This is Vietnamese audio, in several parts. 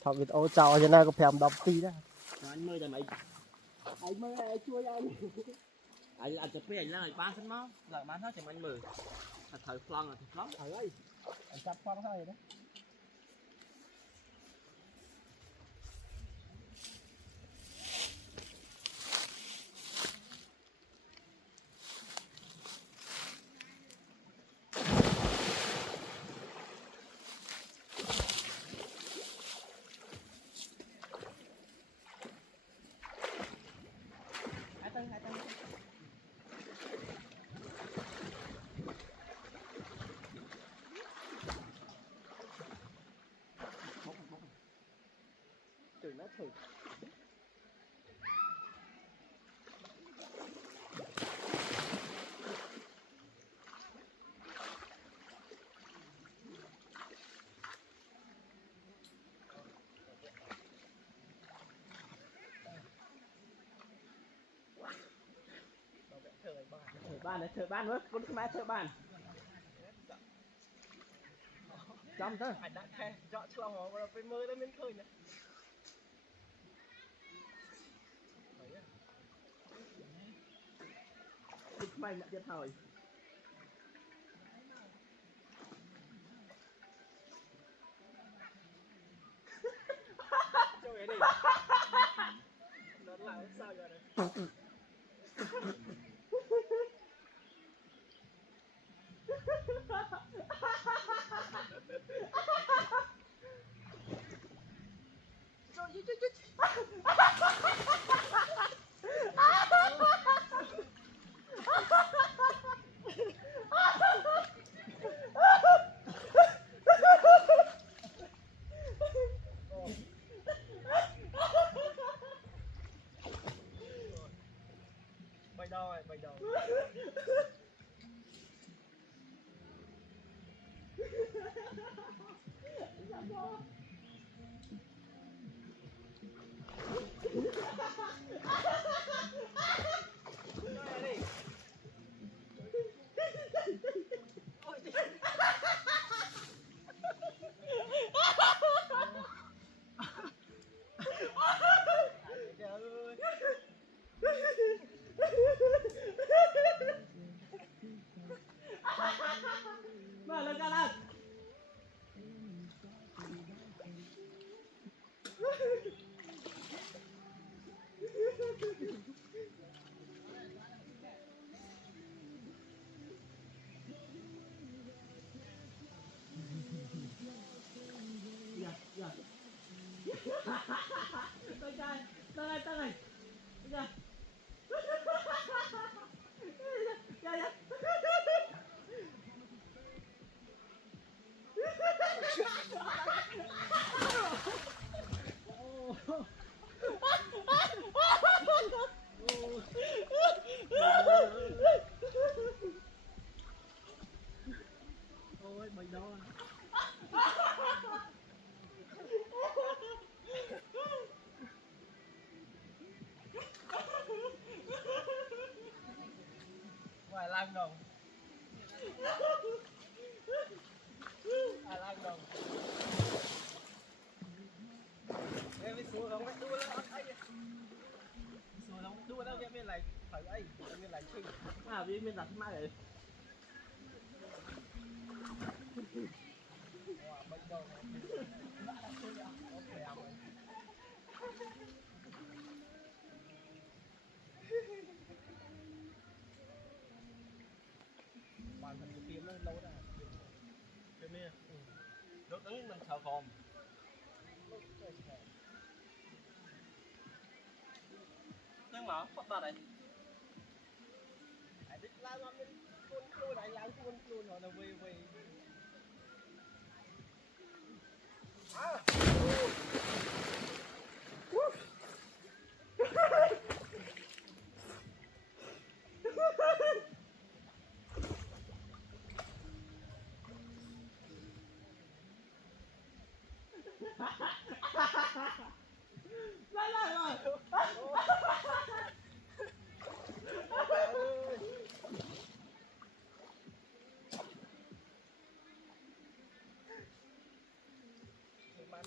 thọ video chào cho nên có phèm đọc tí đó anh mơ cho mày anh mơ này chui anh chụp với anh là ba sân máu giờ bán hết cho anh mơ thời phong là thật lắm thời ơi anh chặt phong thôi đó thử nó thử trời ban nữa con cái má trời ban trong thôi anh đã khe chọn lòng họ phải mơ đến miếng khơi nè mày nhận thiệt thòi cho cái đi nó lại sao rồi này bay đầu mà lên ra lên ôi bệnh đó ngoài lang đồng lang đồng em đi xuống không phải đua lên anh xuống không đua đâu em bên này phải ấy bên này chinh bên đặt mai rồi bệnh đầu hoàn thành cái phim nó lâu rồi phim này lúc đấy mình thở phồng nhưng mà phát ra đây ai biết làm mình cuốn này làm cuốn rồi nó về về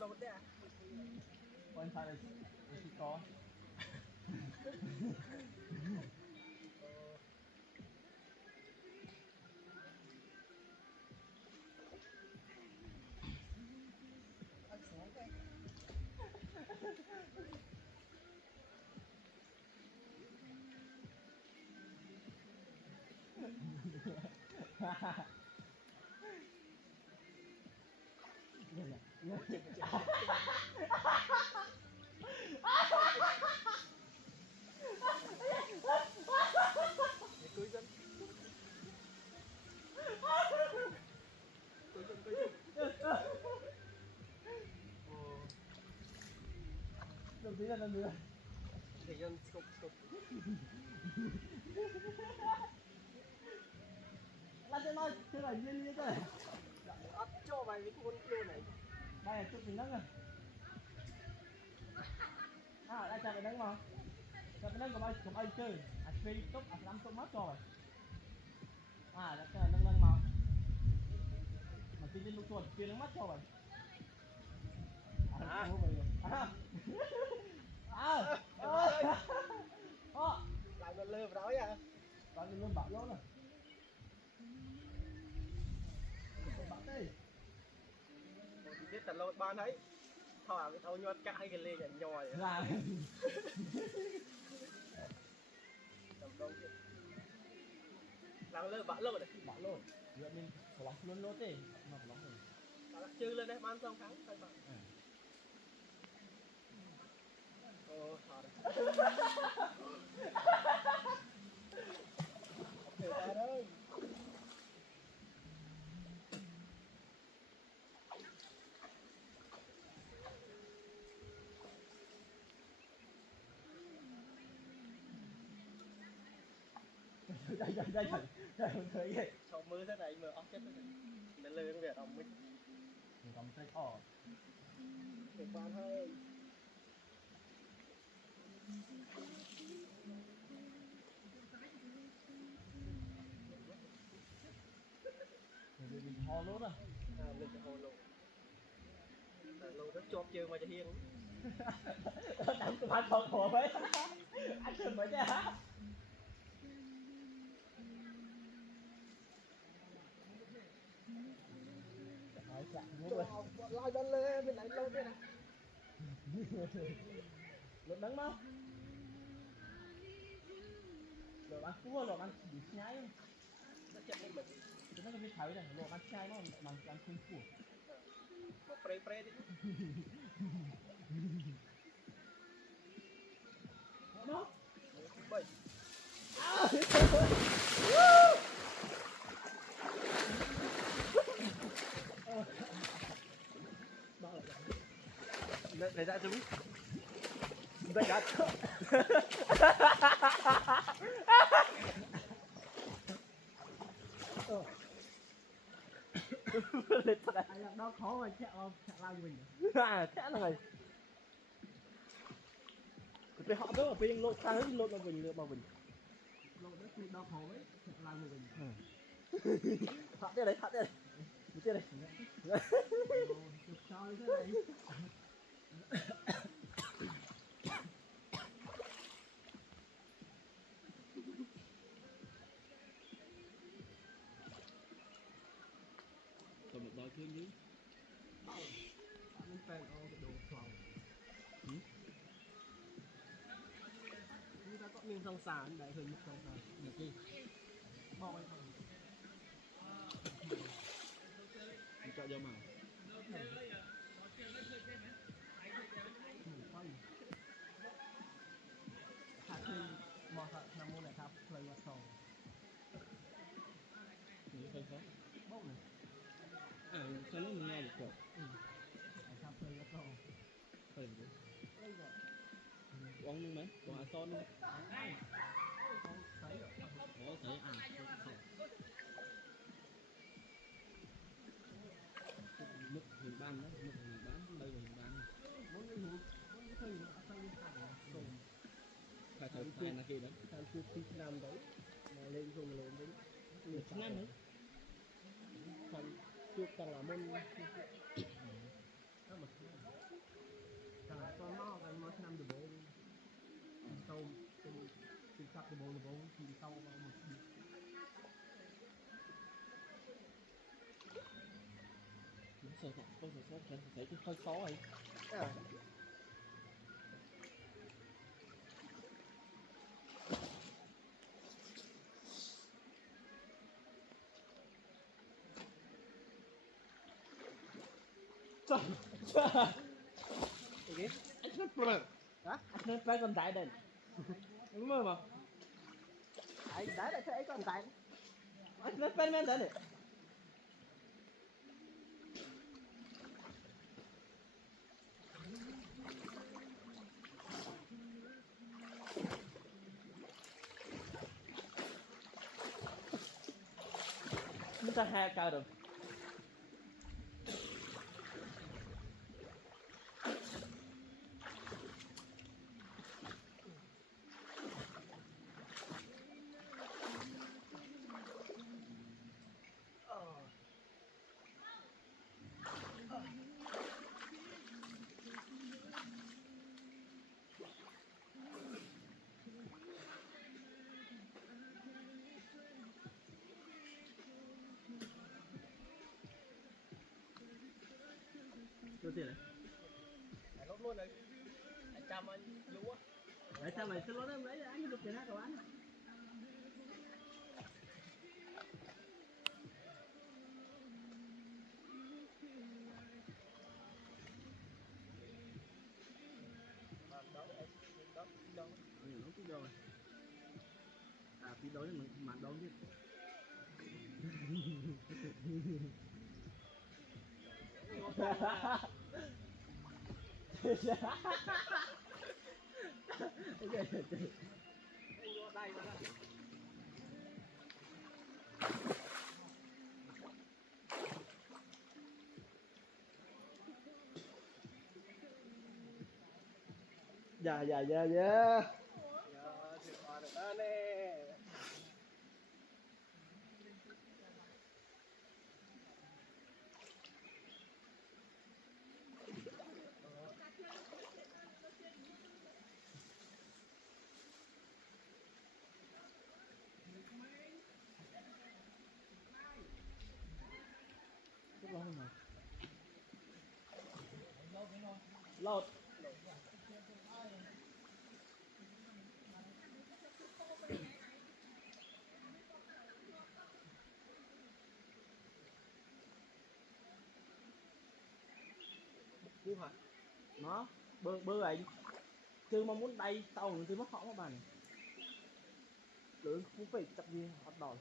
lột đấy à? Quan trọng là chỉ có. Anh xuống đây. Cưới dân. Cưới dân. Đồng tí là lần nữa. Để dân scope. Là sẽ nói thế này liên liên rồi. Ắt cho mày cái con luôn này. Đây là chút mình nâng rồi. Đây chả phải nâng mà. Chả phải nâng của ai chơi. Chơi tốt, làm tốt mắt rồi. Đã chơi nâng mà. Mà chơi lên lúc tuần, chơi nâng mắt rồi. Lại mà lơ vào đó à? Bạn đừng lên bảo lỗ này. Bạn đi. Thì biết tận lột ban thấy. Thỏa cái thâu nhọt cả hay cái lê nhảy nhòi. Là Tầm đông kia. Làm lơ bã lơ này. bảo lỗ. Giờ mình phải lóng luôn lỗ đi. Mà phải lóng rồi. Tao đã chơi lên đấy, ban xong kháng thôi bạn. Ồ, thỏa đấy. Để ra đây. Đây thấy vậy. Cháu mơ thế này mở óc chết thế này. Để lơ cái việc ông mình. Mình còn tay ỏ. Để ban hơi. Mình ho lốt à. Mình sẽ hồ lộ. Lộ rất chộp chơi mà cho hiên. Đánh tụi anh còn khổ mấy. Anh chừng mấy chứ hả? Lại bên lê bên lại lâu thế này. Lột nắng không? Lột ăn cua, lột ăn bị nhái không? Nó chậm lên mình. Chúng nó có biết thấy này, lột ăn nhái nó bằng ăn không cua. Một pre đi. Nó. Bảy. Để ra chúng. Đây đã. Lên đây. Anh làm đó khó mà chạy lao như mình. Thế là này. Cái họ rất là pin lột sang hết lột vào mình nữa vào mình. Lột nó tụt đau khổ ấy, chạy lao như mình. Thắt đây đấy, thắt đây. Một kia đây. Sao thế này? Còn một đôi thương chứ. Mình phải có cái đồ phòng. Chúng ta có miếng song sàn để hình một song sàn. Một gì? Bao anh không? Mình chọn dầu màu. Hạt thêm màu hạt nằm môn nàyครับเลยว่าสองนี่เคยครับบ้องเลยฉันรู้มึงงานหรือเปล่าครับเลยว่าสองเคยดูวางนึงไหมวางซ้อนนึงเขาใส่เขาใส่mức hình ban đó mức hình bán đây là hình ban muốn cái hình muốn cái hình nó xây thành rồi phải thử khai là kia đấy thành chụp phim nam đấy mà lên dùng lên đấy được năm đấy thành chụp càng là môn tôm tôm sắp cái bồn thì sau vào một nó sẽ tôi sẽ thấy cái hơi khó ấy okay anh rất bự hả anh nên phải còn tại đây đúng không mà anh đá lại thấy còn tại anh nên phải men đấy chúng ta hai cao rồi đưa tiền này anh lốt luôn đấy anh chăm anh vũ á đấy sao mày xin lỗi em lấy anh được tiền hát của anh đó đó nó biết đâu à biết đâu nhưng mà đâu biết anh vô đây mà dạ dạ dạ dạ giờ thì qua được đó nè rất lâu mà lột cú hả nó bơ ấy chứ mà muốn đầy tàu thì mất họ các bạn lớn cũng phải tập gì bắt đầu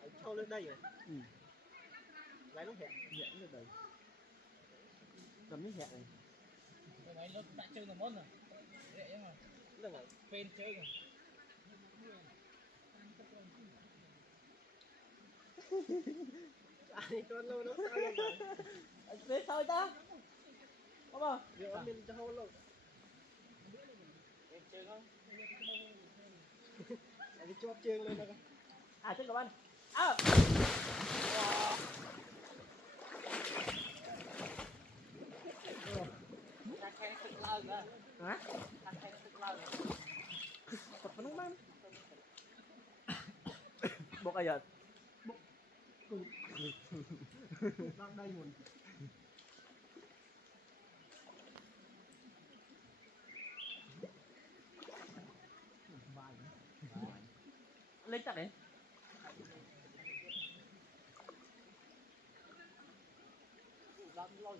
anh cho lên đây này ừ lấy nó hẹn nhện được đấy cầm miếng hẹn này mày nó đã chơi một món rồi dễ mà là ngày phên chơi rồi anh cho lâu nó sao luôn mà thế thôi ta không không giờ mình cho lâu lâu phên chơi không anh cho chương lên đâu à chết các anh à ta khen thực lâu nữa hả ta khen thực lâu tập nó mang buộc ai giờ đang đây nguồn lên chắc đấy lắm lâu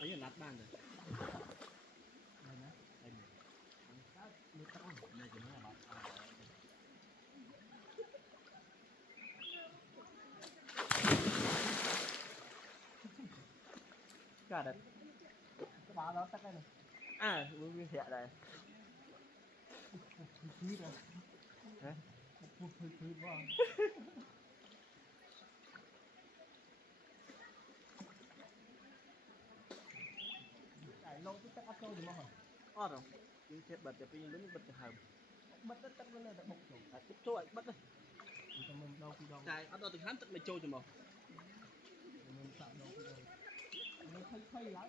ấy là lát bàn rồi đây nhá đây này này chỉ mới là lát à đấy cái bà đó tắt đây này à nguyên thẻ đây phí rồi hả phí quá cái lâu cái tắt áp trâu thì mà hả ó rồi nguyên thẻ bật để pin đứng bật hầm mất đất tắt lên là bốc rồi à cúp trôi bật đây mình đâu khi đâu cái ở đâu từ hắn tận mày trôi cho mà mình sợ đâu khi đâu nó thấy thấy lắm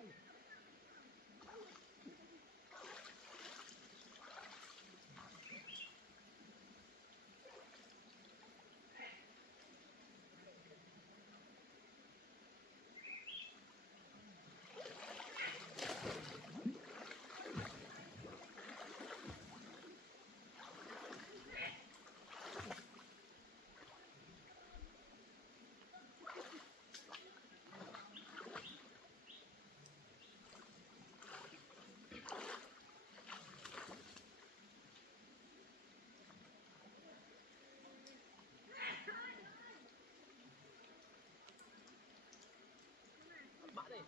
bạn đây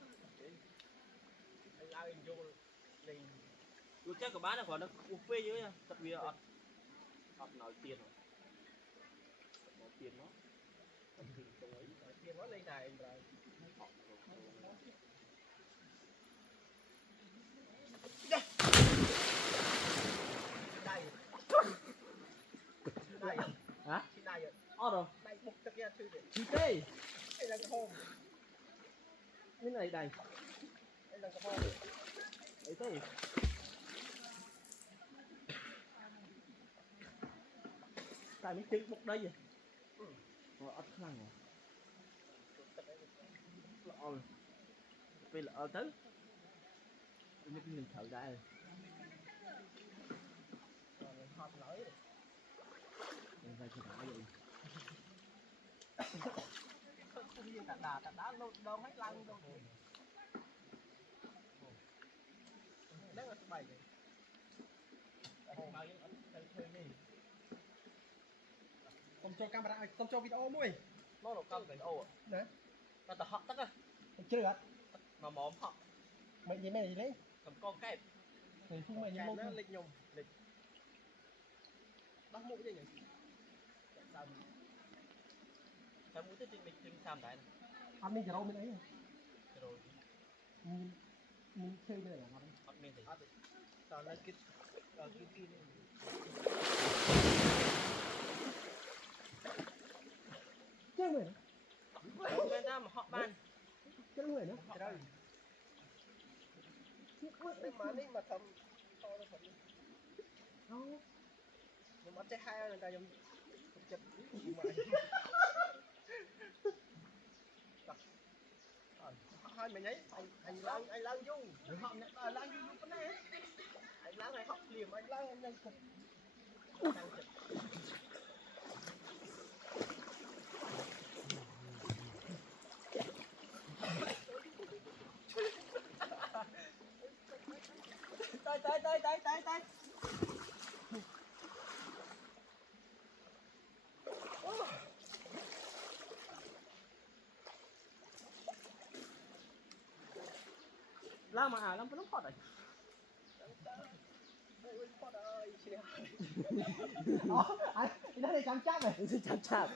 anh lao anh vô lên tôi chắc của bán là khoảng nó phê dưới nha tập vì ọt ọt nói tiền rồi nói tiền nó tiền nó lên này anh rồi đây đây hả đây rồi ó rồi đây bục tất nhiên thư chi tê đây là cái hôm cái này đây đây là cái hôm ấy thế tại mấy chân bục đây vậy rồi ớt khăn rồi lọ vì lọ tới những cái mình thở ra rồi họp nói mình phải thở vậy không như tạ đá lột đâu hết lăng đâu đấy là bảy không cho camera không cho video muối nó là con cái ô đấy nó ta học tất á chưa được mà mỏm họ mày gì mày gì đấy cầm con cái thì không mày những nó lịch nhung lịch bắt mũi đây nhỉ sao mũi tới trên mình trên sam đại này ăn mình đâu mình ấy rồi mình chơi đây là ăn ăn men thì tao lấy cái kia chơi người người ta mà họ ban chơi người nữa chơi đây mà đi mà thầm to nó thầm đâu nhưng mà chơi hai người ta dùng chụp hai mình ấy anh lang dung họ lang dung cái này anh lang này học liềm anh lang anh đang chụp tới lao mà à lao có lúc phọt rồi anh nó đây chăm chắc này chạm chạm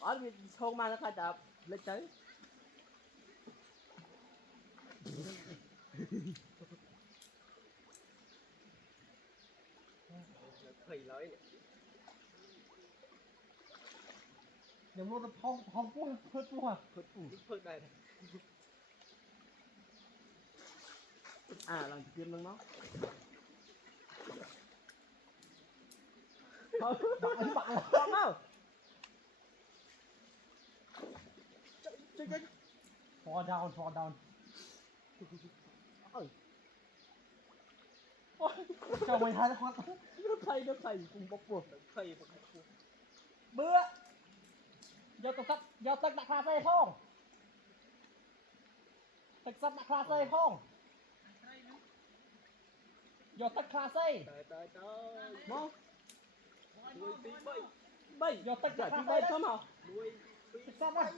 ở vì không mà nó khai chạm lên tới thầy nói nhưng nó phong phớt phớt đây này à làm tiêm lưng nó bạn không đâu chơi fall down ơi cho mày hai nó nó thầy cùng bốc buộc thầy bữa do tật đặt cà phê không tật sắp đặt cà phê không do tật cà phê tới nó nuôi tí bay do tật giải cà tí phê bay cho mà tật sắp đây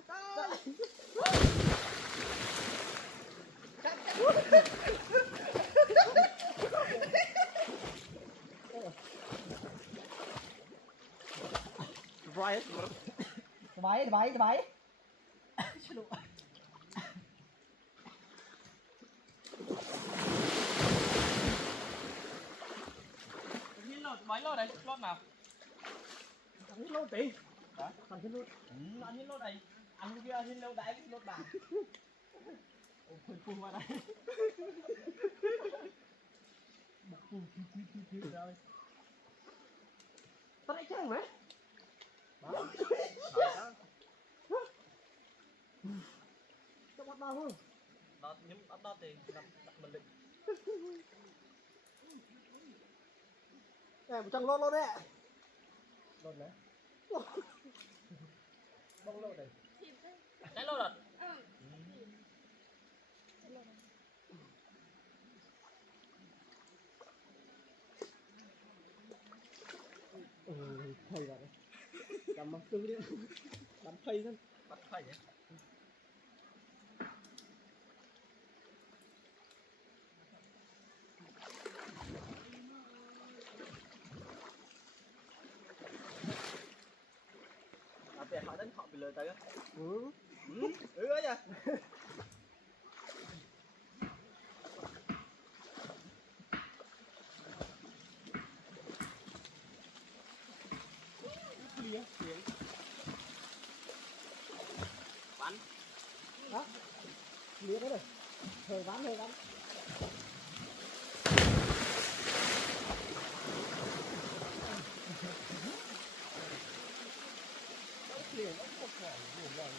ร้อย สบายสบายสบาย Thiên lột mấy lột đấy, lột nào? Thằng hít lốt tí. Thằng hít lốt. Ăn thiên lột này, ăn kia thiên lột đấy, lột bà. Ôi, phun vào đây. Rồi. Tao lại chăng đấy. Đó. Cho bắt đầu không? Đó, nhưng đó thì đặt mình định. Này, một trăm lốt lốt đấy. Lốt đấy. Bông lốt này. Cái lột rồi. Thầy vào đây. Cầm mặt tư đi. Bắn phây thôi. Bắt phải vậy. Để họ đánh họ bị lời tới á. Ừ. Ấy nha. Bắn. Đó. Liếc cái này. Thời bắn, thời bắn. Liền nó không phải buồn lòng.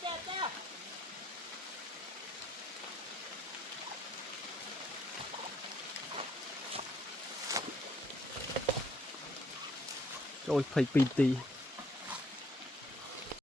Che. Trời, phải pin tì.